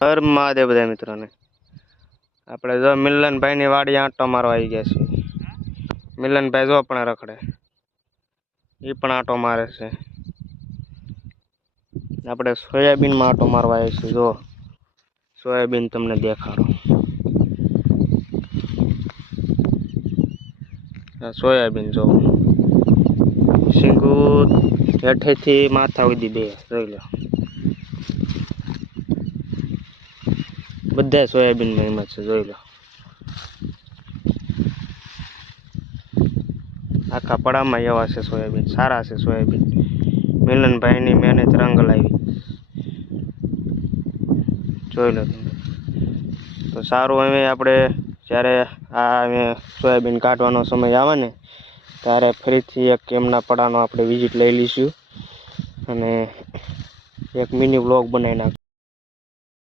હર મહાદેવ બધા મિત્રોને આપણે જો મિલનભાઈની વાડી આંટો મારવા આવી ગયા છીએ. મિલનભાઈ જો પણ રખડે, એ પણ આંટો મારે છે. આપણે સોયાબીનમાં આંટો મારવા આવ્યા છીએ. જો સોયાબીન તમને દેખાડો, સોયાબીન જો સિંગુર હેઠેથી માથા સુધી બે જોઈ લો. બધા સોયાબીનમાં એમ જ છે, જોઈ લો. આખા પડામાં એવા છે સોયાબીન, સારા છે સોયાબીન. મિલનભાઈની મહેનત રંગ લાવી, જોઈ લો તમે. તો સારું, હવે આપણે જ્યારે આ સોયાબીન કાઢવાનો સમય આવે ને ત્યારે ફરીથી એક એમના પડાનો આપણે વિઝિટ લઈ લઈશું અને એક મિની વ્લોગ બનાવી નાખીશું.